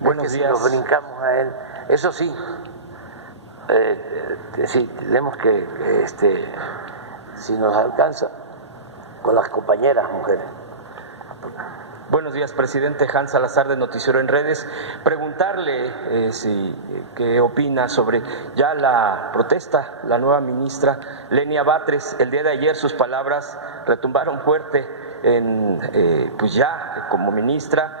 Buenos días. Si nos brincamos a él, eso sí, sí, tenemos que, si nos alcanza, con las compañeras mujeres. Buenos días, presidente. Hans Salazar, de Noticiero en Redes. Preguntarle qué opina sobre ya la protesta, la nueva ministra Lenia Batres. El día de ayer sus palabras retumbaron fuerte pues ya como ministra.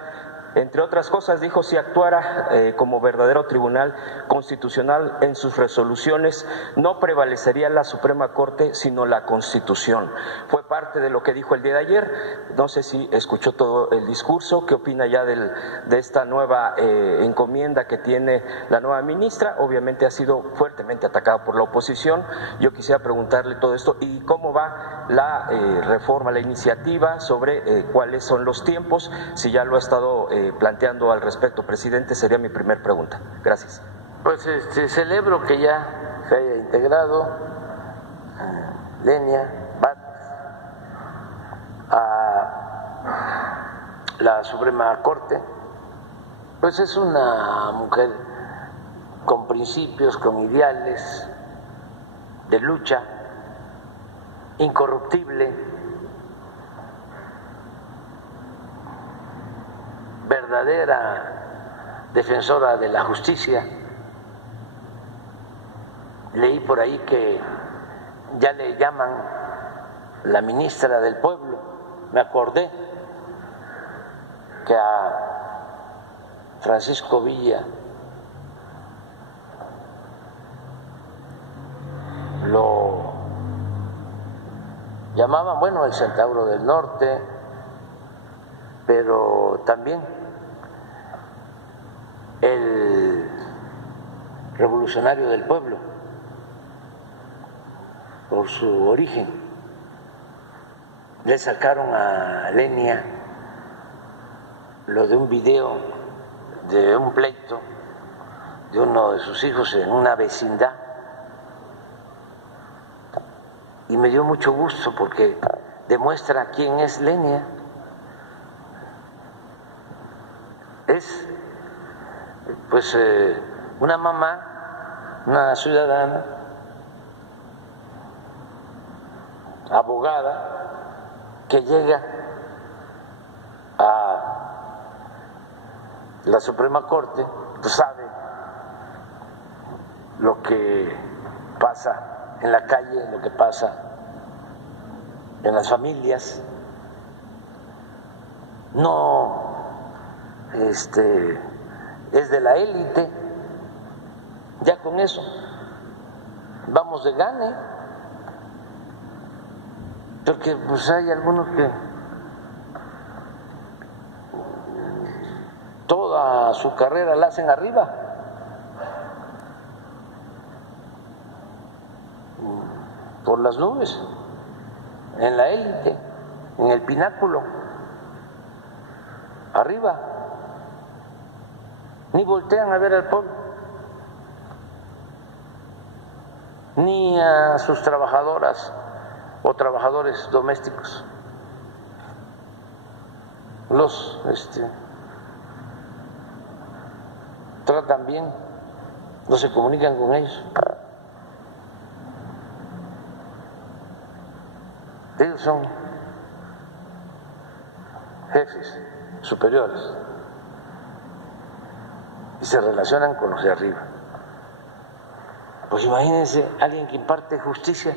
Entre otras cosas, dijo, si actuara como verdadero tribunal constitucional en sus resoluciones, no prevalecería la Suprema Corte, sino la Constitución. Fue parte de lo que dijo el día de ayer. No sé si escuchó todo el discurso. ¿Qué opina ya de esta nueva encomienda que tiene la nueva ministra? Obviamente ha sido fuertemente atacada por la oposición. Yo quisiera preguntarle todo esto y cómo va la reforma, la iniciativa sobre cuáles son los tiempos, si ya lo ha estado planteando al respecto, presidente. Sería mi primer pregunta. Gracias. Pues celebro que ya se haya integrado Lenia Batres a la Suprema Corte. Pues es una mujer con principios, con ideales de lucha, incorruptible, verdadera defensora de la justicia. Leí por ahí que ya le llaman la ministra del pueblo. Me acordé que a Francisco Villa lo llamaban, bueno, el Centauro del Norte, pero también el revolucionario del pueblo, por su origen. Le sacaron a Lenia lo de un video de un pleito de uno de sus hijos en una vecindad, y me dio mucho gusto porque demuestra quién es Lenia. Es pues una mamá, una ciudadana, abogada, que llega a la Suprema Corte, pues sabe lo que pasa en la calle, lo que pasa en las familias. No es de la élite. Ya con eso vamos de gane, porque pues hay algunos que toda su carrera la hacen arriba, por las nubes, en la élite, en el pináculo, arriba, ni voltean a ver al pueblo, ni a sus trabajadoras o trabajadores domésticos. Los tratan bien, no se comunican con ellos. Ellos son jefes superiores y se relacionan con los de arriba. Pues imagínense alguien que imparte justicia,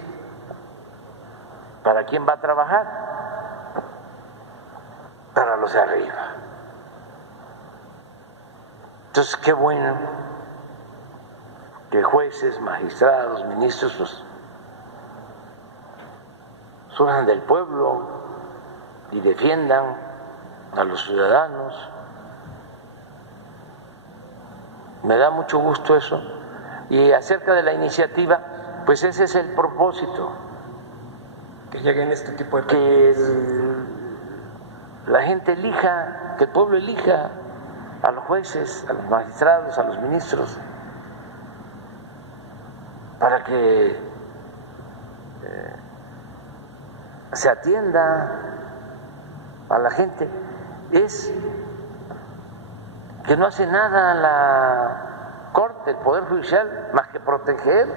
¿para quién va a trabajar? Para los de arriba. Entonces, qué bueno que jueces, magistrados, ministros, pues, surjan del pueblo y defiendan a los ciudadanos. Me da mucho gusto eso. Y acerca de la iniciativa, pues ese es el propósito. Que lleguen este tipo de... Que la gente elija, que el pueblo elija a los jueces, a los magistrados, a los ministros, para que se atienda a la gente es que no hace nada la Corte, el Poder Judicial, más que proteger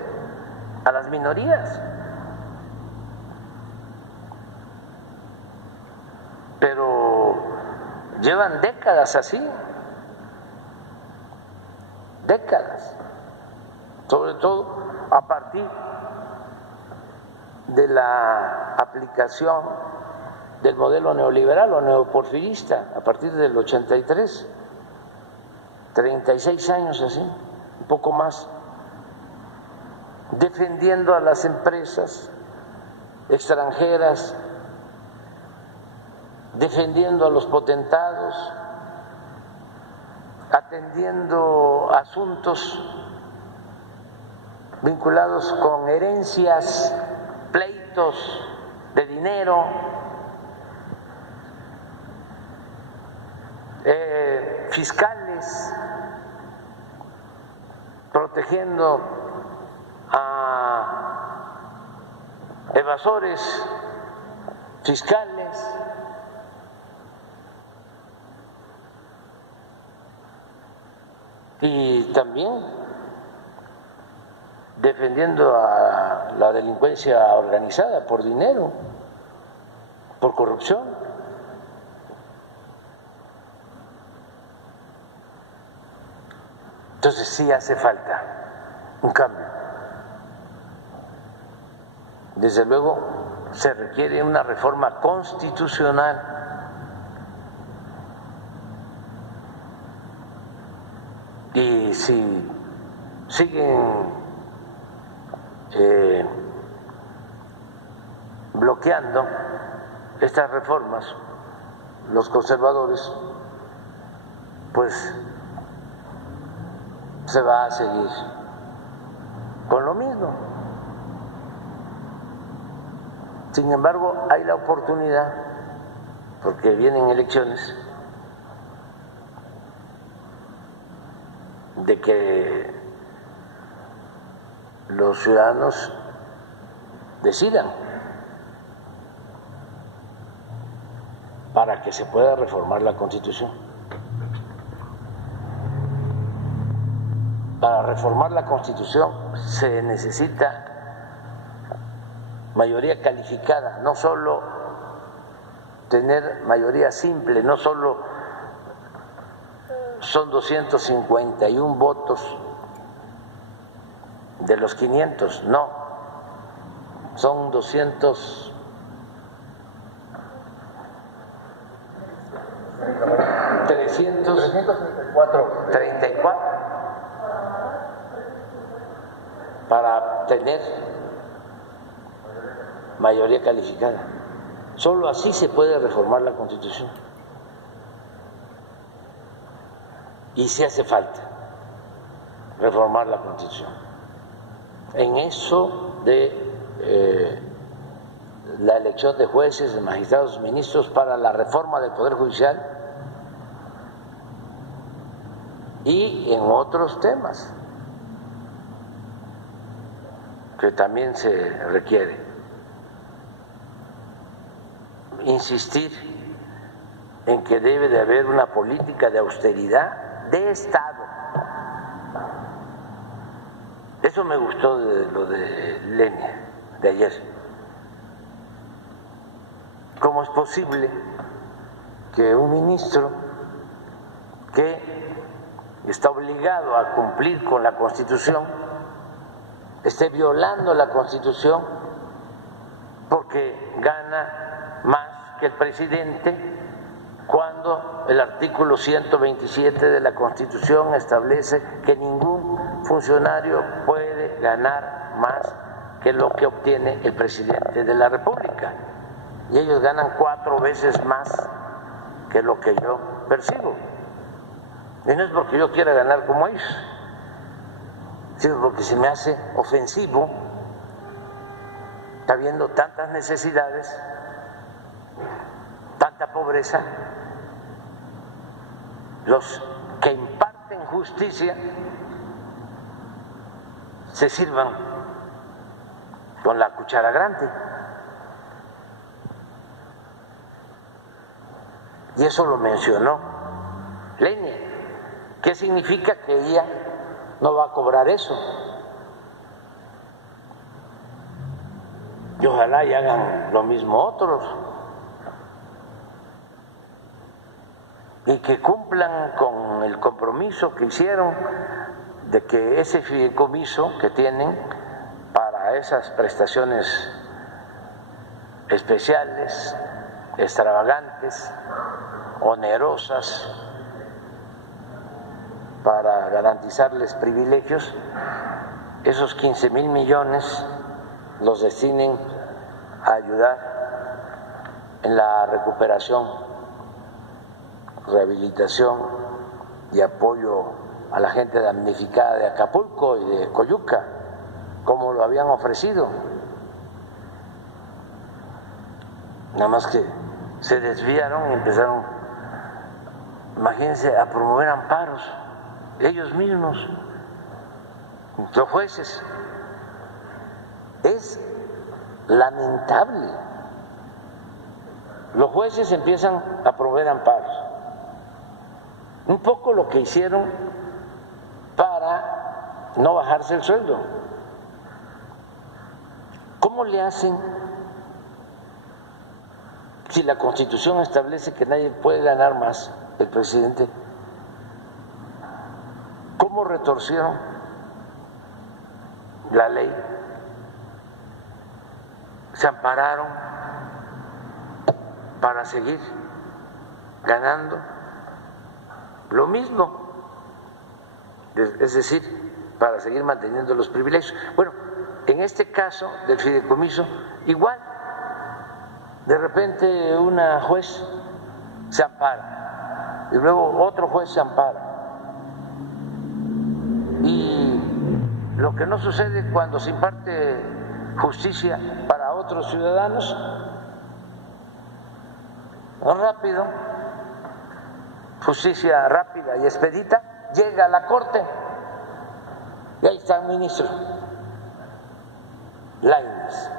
a las minorías. Pero llevan décadas así, décadas, sobre todo a partir de la aplicación del modelo neoliberal o neoporfirista, a partir del 83, 36 años así, un poco más, defendiendo a las empresas extranjeras, defendiendo a los potentados, atendiendo asuntos vinculados con herencias, pleitos de dinero, fiscales, protegiendo a evasores fiscales. Y también defendiendo a la delincuencia organizada por dinero, por corrupción. Entonces sí hace falta un cambio. Desde luego se requiere una reforma constitucional. Y si siguen bloqueando estas reformas los conservadores, pues se va a seguir con lo mismo. Sin embargo, hay la oportunidad, porque vienen elecciones, de que los ciudadanos decidan para que se pueda reformar la Constitución. Para reformar la Constitución se necesita mayoría calificada, no solo tener mayoría simple, no solo son 251 votos de los 500, no, son 334 para tener mayoría calificada. Solo así se puede reformar la Constitución. Y sí hace falta reformar la Constitución. En eso de la elección de jueces, de magistrados, ministros, para la reforma del Poder Judicial y en otros temas que también se requiere. Insistir en que debe de haber una política de austeridad de Estado. Eso me gustó de lo de Lenia, de ayer. ¿Cómo es posible que un ministro que está obligado a cumplir con la Constitución esté violando la Constitución porque gana más que el presidente, cuando el artículo 127 de la Constitución establece que ningún funcionario puede ganar más que lo que obtiene el presidente de la República? Y ellos ganan 4 veces más que lo que yo percibo. Y no es porque yo quiera ganar como ellos, sino porque se me hace ofensivo, está habiendo tantas necesidades, tanta pobreza, los que imparten justicia se sirvan con la cuchara grande. y eso lo mencionó Lenia. ¿Qué significa? Que ella no va a cobrar eso. Y ojalá y hagan lo mismo otros. Y que cumplan con el compromiso que hicieron de que ese fideicomiso que tienen para esas prestaciones especiales, extravagantes, onerosas, para garantizarles privilegios, esos 15,000 millones los destinen a ayudar en la recuperación, rehabilitación y apoyo a la gente damnificada de Acapulco y de Coyuca, como lo habían ofrecido. Nada más que se desviaron y empezaron, imagínense, a promover amparos, ellos mismos, los jueces. Es lamentable. Los jueces empiezan a promover amparos. Un poco lo que hicieron para no bajarse el sueldo. ¿Cómo le hacen si la Constitución establece que nadie puede ganar más? El presidente, ¿cómo retorcieron la ley? Se ampararon para seguir ganando lo mismo, es decir, para seguir manteniendo los privilegios. Bueno, en este caso del fideicomiso, igual, de repente una juez se ampara y luego otro juez se ampara. Y lo que no sucede cuando se imparte justicia para otros ciudadanos, rápido, justicia rápida y expedita, llega a la Corte y ahí está el ministro Lainez.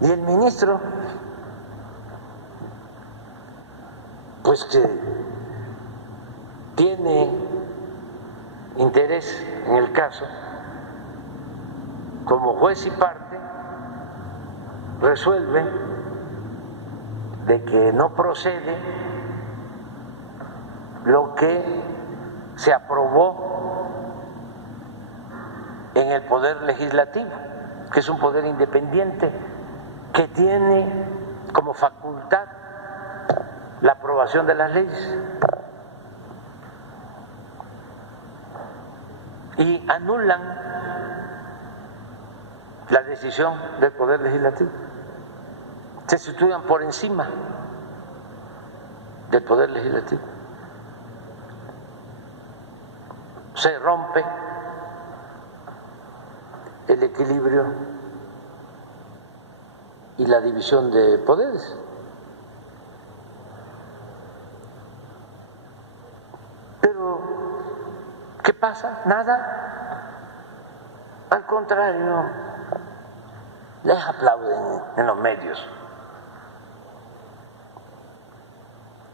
Y el ministro, pues que tiene interés en el caso, como juez y parte, resuelve de que no procede lo que se aprobó en el Poder Legislativo, que es un poder independiente que tiene como facultad la aprobación de las leyes, y anulan la decisión del Poder Legislativo, se sitúan por encima del Poder Legislativo. Se rompe el equilibrio y la división de poderes. Pero, ¿qué pasa? Nada. Al contrario, les aplauden en los medios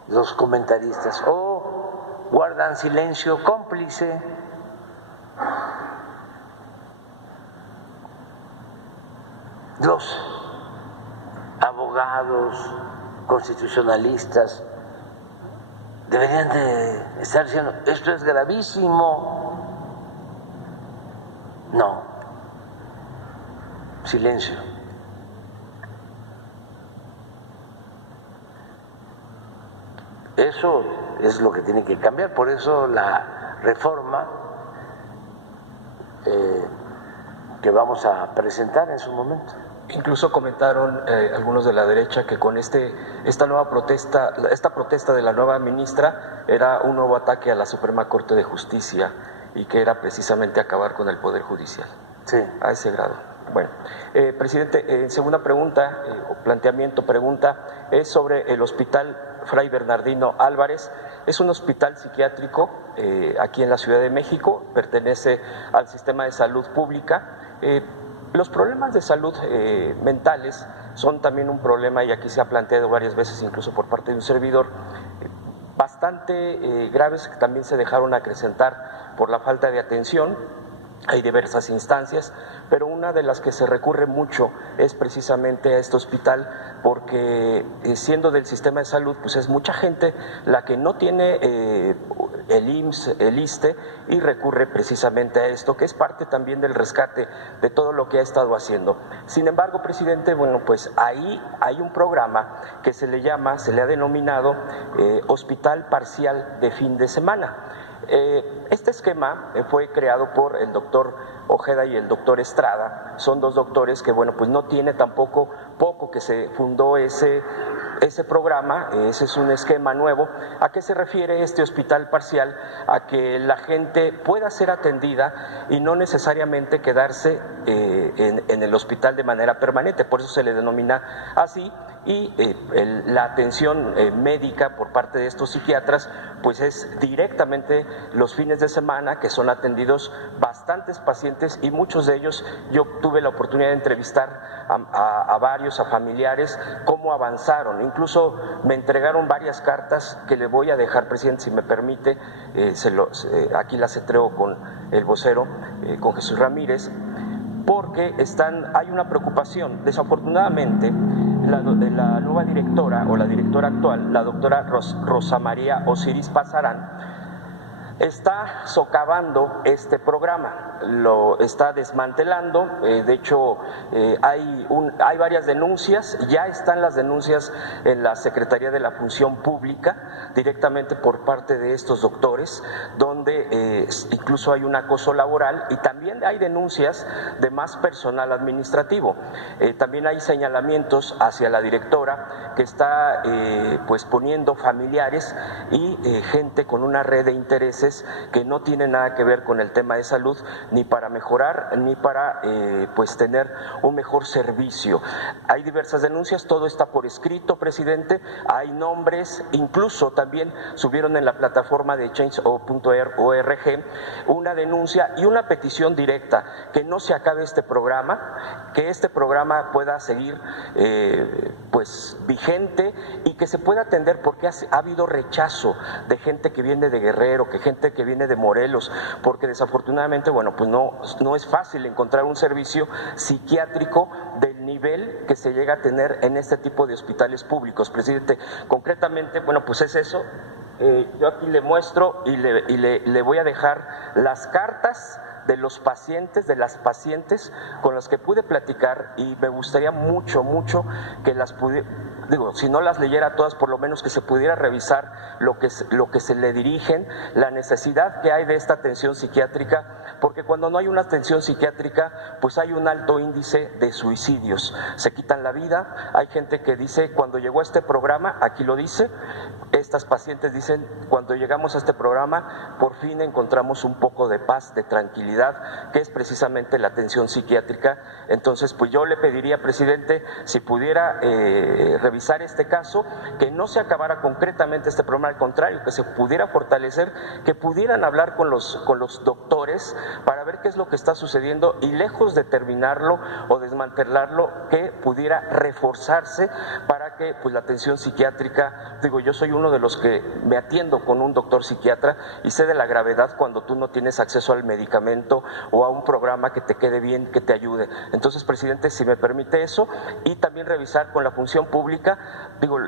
los comentaristas, o guardan silencio cómplice. Los abogados constitucionalistas deberían de estar diciendo, esto es gravísimo. No, silencio. Eso es lo que tiene que cambiar, por eso la reforma que vamos a presentar en su momento. Incluso comentaron algunos de la derecha que con esta protesta de la nueva ministra era un nuevo ataque a la Suprema Corte de Justicia y que era precisamente acabar con el Poder Judicial. Sí. A ese grado. Bueno, presidente, segunda pregunta, pregunta, es sobre el Hospital Fray Bernardino Álvarez. Es un hospital psiquiátrico aquí en la Ciudad de México, pertenece al sistema de salud pública. Los problemas de salud mentales son también un problema, y aquí se ha planteado varias veces incluso por parte de un servidor, bastante graves, que también se dejaron acrecentar por la falta de atención. Hay diversas instancias, pero una de las que se recurre mucho es precisamente a este hospital, porque siendo del sistema de salud, pues es mucha gente la que no tiene el IMSS, el ISSSTE, y recurre precisamente a esto, que es parte también del rescate de todo lo que ha estado haciendo. Sin embargo, presidente, bueno, pues ahí hay un programa que se le ha denominado Hospital Parcial de Fin de Semana. Este esquema fue creado por el doctor Ojeda y el doctor Estrada. Son dos doctores que, bueno, pues no tiene tampoco poco que se fundó ese programa. Ese es un esquema nuevo. ¿A qué se refiere este hospital parcial? A que la gente pueda ser atendida y no necesariamente quedarse en el hospital de manera permanente, por eso se le denomina así. Y la atención médica por parte de estos psiquiatras pues es directamente los fines de semana, que son atendidos bastantes pacientes, y muchos de ellos yo tuve la oportunidad de entrevistar a varios, a familiares, cómo avanzaron. Incluso me entregaron varias cartas que le voy a dejar, presidente, si me permite, aquí las entrego con el vocero, con Jesús Ramírez, porque hay una preocupación. Desafortunadamente, la nueva directora, o la directora actual, la doctora Rosa María Osiris Pasarán, está socavando este programa, lo está desmantelando. De hecho, hay varias denuncias, ya están las denuncias en la Secretaría de la Función Pública, directamente por parte de estos doctores, donde incluso hay un acoso laboral, y también hay denuncias de más personal administrativo. También hay señalamientos hacia la directora, que está pues poniendo familiares y gente con una red de intereses que no tiene nada que ver con el tema de salud, ni para mejorar, ni para pues tener un mejor servicio. Hay diversas denuncias, todo está por escrito, presidente, hay nombres, incluso también subieron en la plataforma de change.org una denuncia y una petición directa, que no se acabe este programa, que este programa pueda seguir pues vigente, y que se pueda atender, porque ha habido rechazo de gente que viene de Guerrero, que viene de Morelos, porque desafortunadamente, bueno, pues no es fácil encontrar un servicio psiquiátrico del nivel que se llega a tener en este tipo de hospitales públicos, presidente. Concretamente, bueno, pues es eso. Yo aquí le muestro y le voy a dejar las cartas de los pacientes, de las pacientes con las que pude platicar, y me gustaría mucho que las pudiera, si no las leyera todas, por lo menos que se pudiera revisar lo que se le dirigen, la necesidad que hay de esta atención psiquiátrica, porque cuando no hay una atención psiquiátrica, pues hay un alto índice de suicidios, se quitan la vida. Hay gente que dice, cuando llegó a este programa, aquí lo dice, estas pacientes dicen, cuando llegamos a este programa, por fin encontramos un poco de paz, de tranquilidad, que es precisamente la atención psiquiátrica. Entonces, pues yo le pediría, presidente, si pudiera revisar este caso, que no se acabara concretamente este programa, al contrario, que se pudiera fortalecer, que pudieran hablar con los doctores para ver qué es lo que está sucediendo, y lejos de terminarlo o desmantelarlo, que pudiera reforzarse para que pues la atención psiquiátrica, yo soy uno de los que me atiendo con un doctor psiquiatra y sé de la gravedad cuando tú no tienes acceso al medicamento o a un programa que te quede bien, que te ayude. Entonces, presidente, si me permite eso, y también revisar con la función pública,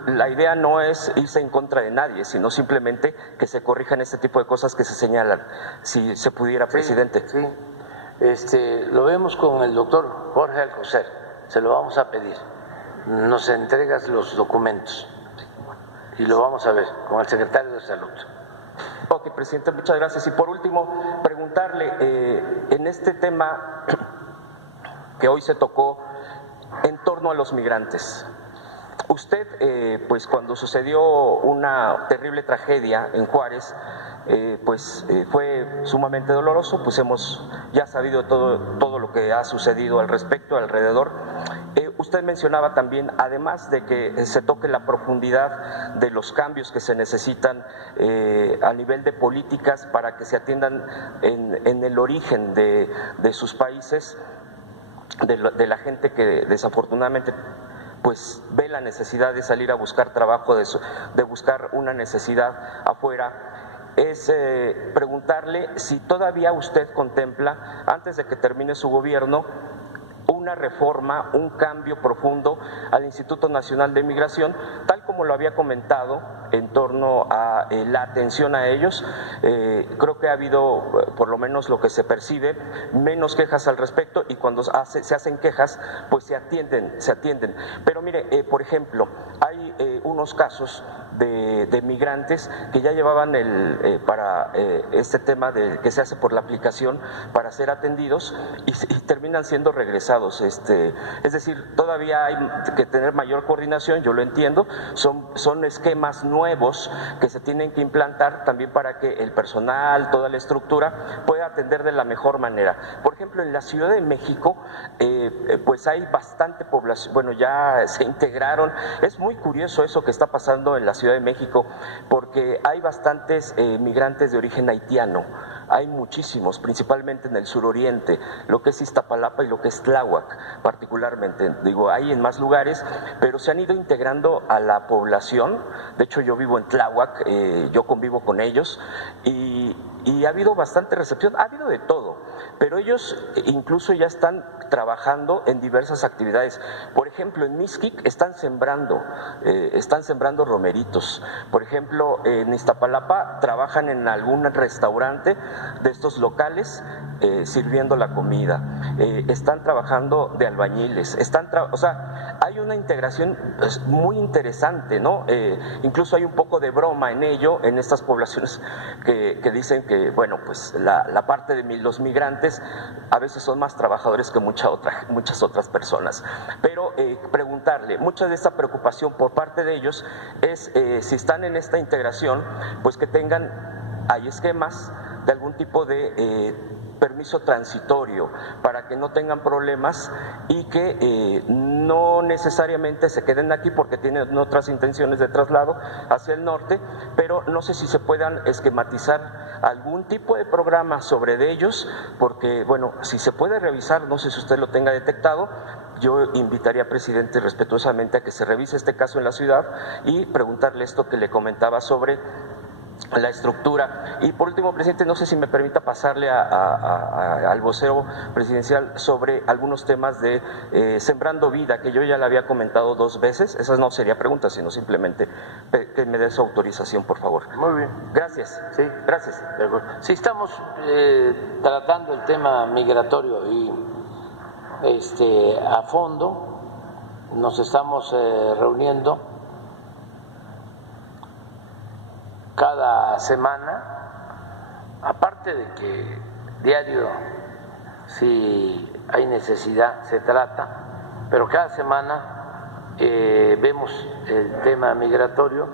la idea no es irse en contra de nadie, sino simplemente que se corrijan este tipo de cosas que se señalan. Si se pudiera, presidente. Sí. Lo vemos con el doctor Jorge Alcocer, se lo vamos a pedir. Nos entregas los documentos y lo vamos a ver con el secretario de Salud. Ok, presidente, muchas gracias. Y por último, preguntarle, en este tema que hoy se tocó en torno a los migrantes, usted, pues cuando sucedió una terrible tragedia en Juárez, fue sumamente doloroso, pues hemos ya sabido todo lo que ha sucedido al respecto, alrededor. Usted mencionaba también, además de que se toque la profundidad de los cambios que se necesitan a nivel de políticas para que se atiendan en el origen de sus países, de la gente que desafortunadamente pues ve la necesidad de salir a buscar trabajo, de buscar una necesidad afuera, es preguntarle si todavía usted contempla, antes de que termine su gobierno, una reforma, un cambio profundo al Instituto Nacional de Migración, tal como lo había comentado en torno a la atención a ellos. Creo que ha habido, por lo menos lo que se percibe, menos quejas al respecto, y cuando se hacen quejas, pues se atienden. Pero mire, por ejemplo, hay unos casos de migrantes que ya llevaban para este tema que se hace por la aplicación para ser atendidos y terminan siendo regresados. Es decir, todavía hay que tener mayor coordinación, yo lo entiendo, son esquemas nuevos que se tienen que implantar también para que el personal, toda la estructura pueda atender de la mejor manera. Por ejemplo, en la Ciudad de México, pues hay bastante población, bueno, ya se integraron. Es muy curioso eso que está pasando en la Ciudad de México, porque hay bastantes migrantes de origen haitiano. Hay muchísimos, principalmente en el suroriente, lo que es Iztapalapa y lo que es Tláhuac, particularmente. Digo, hay en más lugares, pero se han ido integrando a la población. De hecho, yo vivo en Tláhuac, yo convivo con ellos y ha habido bastante recepción, ha habido de todo, pero ellos incluso ya están trabajando en diversas actividades. Por ejemplo, en Mixquic están sembrando romeritos. Por ejemplo, en Iztapalapa trabajan en algún restaurante de estos locales sirviendo la comida. Están trabajando de albañiles. O sea, hay una integración muy interesante, ¿no? Incluso hay un poco de broma en ello, en estas poblaciones que dicen que, bueno, pues la parte de los migrantes a veces son más trabajadores que muchas otras personas. Pero preguntarle, mucha de esta preocupación por parte de ellos es si están en esta integración, pues que hay esquemas de algún tipo de permiso transitorio para que no tengan problemas y que no necesariamente se queden aquí porque tienen otras intenciones de traslado hacia el norte, pero no sé si se puedan esquematizar algún tipo de programa sobre de ellos, porque bueno, si se puede revisar, no sé si usted lo tenga detectado, yo invitaría, presidente, respetuosamente a que se revise este caso en la ciudad y preguntarle esto que le comentaba sobre la estructura. Y por último, presidente, no sé si me permita pasarle al vocero presidencial sobre algunos temas de Sembrando Vida, que yo ya le había comentado 2 veces. Esa no sería pregunta, sino simplemente que me dé su autorización, por favor. Muy bien. Gracias. Sí, gracias. De acuerdo. Sí, estamos tratando el tema migratorio y a fondo. Nos estamos reuniendo cada semana, aparte de que diario, si hay necesidad, se trata, pero cada semana vemos el tema migratorio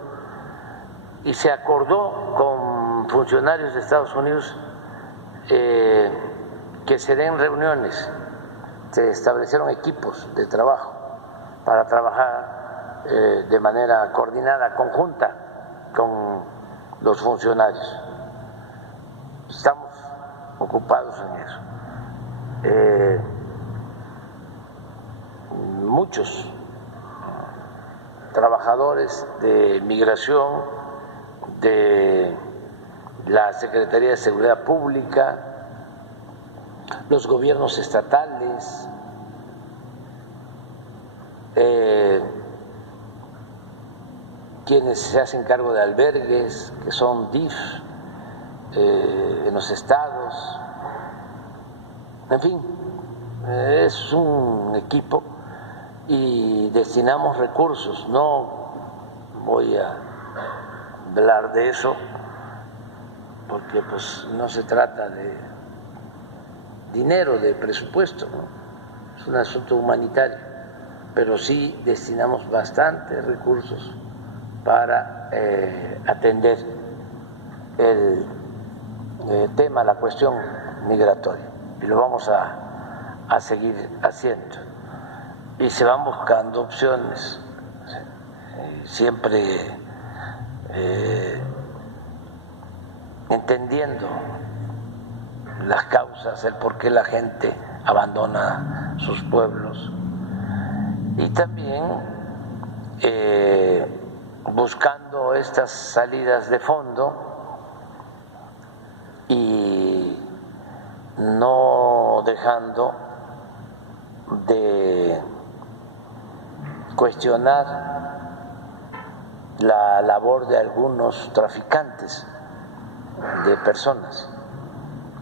y se acordó con funcionarios de Estados Unidos que se den reuniones, se establecieron equipos de trabajo para trabajar de manera coordinada, conjunta con los funcionarios. Estamos ocupados en eso. Muchos trabajadores de migración, de la Secretaría de Seguridad Pública, los gobiernos estatales, quienes se hacen cargo de albergues, que son DIF en los estados, en fin, es un equipo y destinamos recursos. No voy a hablar de eso porque pues no se trata de dinero, de presupuesto, ¿no? Es un asunto humanitario, pero sí destinamos bastantes recursos para atender el tema, la cuestión migratoria, y lo vamos a seguir haciendo. Y se van buscando opciones, siempre entendiendo las causas, el por qué la gente abandona sus pueblos, y también buscando estas salidas de fondo y no dejando de cuestionar la labor de algunos traficantes de personas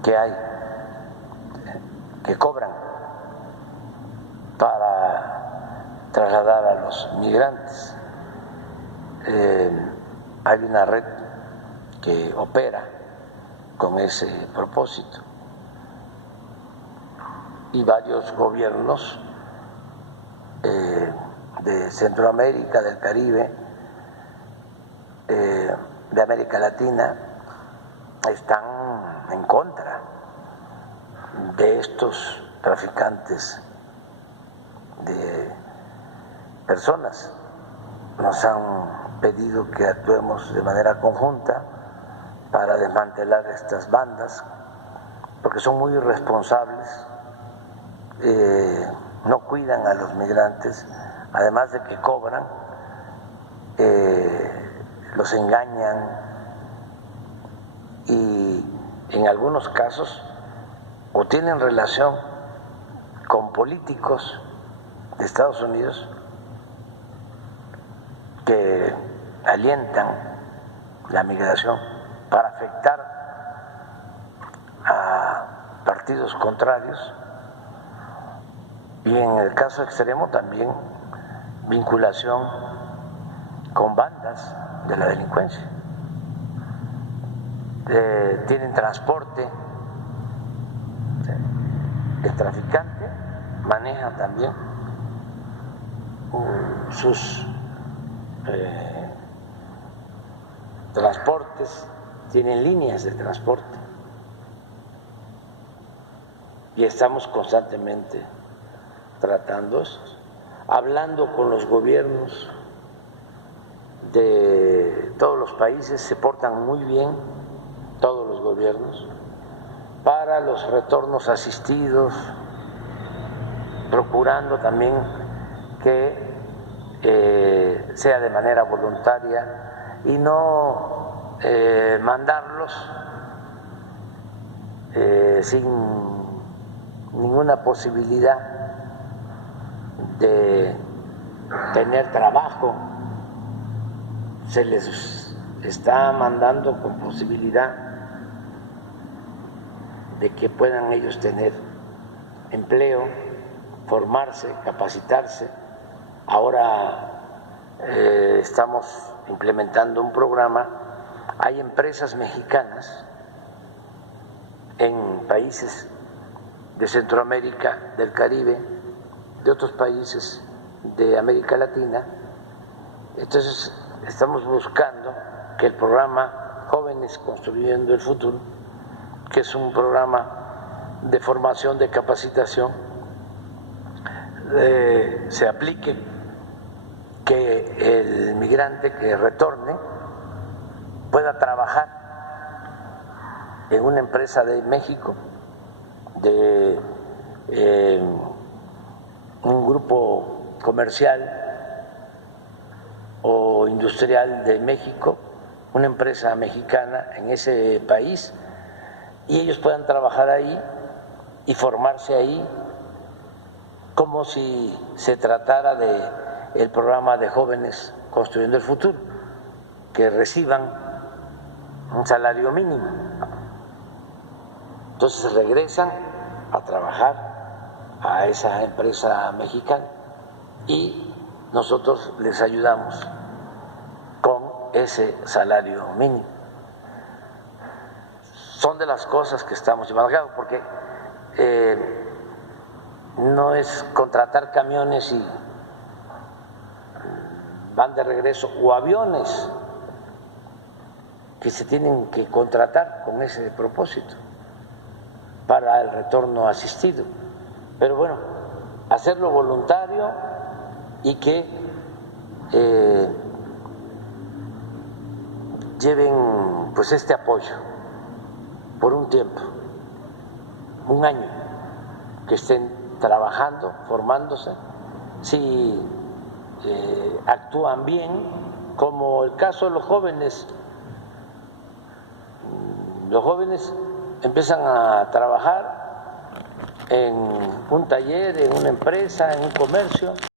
que hay, que cobran para trasladar a los migrantes. Hay una red que opera con ese propósito y varios gobiernos de Centroamérica, del Caribe, de América Latina están en contra de estos traficantes de personas. Nos han pedido que actuemos de manera conjunta para desmantelar estas bandas, porque son muy irresponsables, no cuidan a los migrantes, además de que cobran, los engañan y en algunos casos o tienen relación con políticos de Estados Unidos que alientan la migración para afectar a partidos contrarios, y en el caso extremo también vinculación con bandas de la delincuencia. Tienen transporte, el traficante maneja también sus transportes, tienen líneas de transporte y estamos constantemente tratando esto, hablando con los gobiernos de todos los países. Se portan muy bien todos los gobiernos para los retornos asistidos, procurando también que sea de manera voluntaria y no mandarlos sin ninguna posibilidad de tener trabajo. Se les está mandando con posibilidad de que puedan ellos tener empleo, formarse, capacitarse. Ahora estamos implementando un programa. Hay empresas mexicanas en países de Centroamérica, del Caribe, de otros países de América Latina. Entonces estamos buscando que el programa Jóvenes Construyendo el Futuro, que es un programa de formación, de capacitación, se aplique, que el migrante que retorne pueda trabajar en una empresa de México, de un grupo comercial o industrial de México, una empresa mexicana en ese país, y ellos puedan trabajar ahí y formarse ahí, como si se tratara del programa de Jóvenes Construyendo el Futuro, que reciban un salario mínimo. Entonces regresan a trabajar a esa empresa mexicana y nosotros les ayudamos con ese salario mínimo. Son de las cosas que estamos llevando a cabo, porque no es contratar camiones y van de regreso, o aviones que se tienen que contratar con ese propósito para el retorno asistido. Pero bueno, hacerlo voluntario y que lleven pues este apoyo por un tiempo, un año, que estén trabajando, formándose. Si actúan bien, como el caso de los jóvenes. Los jóvenes empiezan a trabajar en un taller, en una empresa, en un comercio,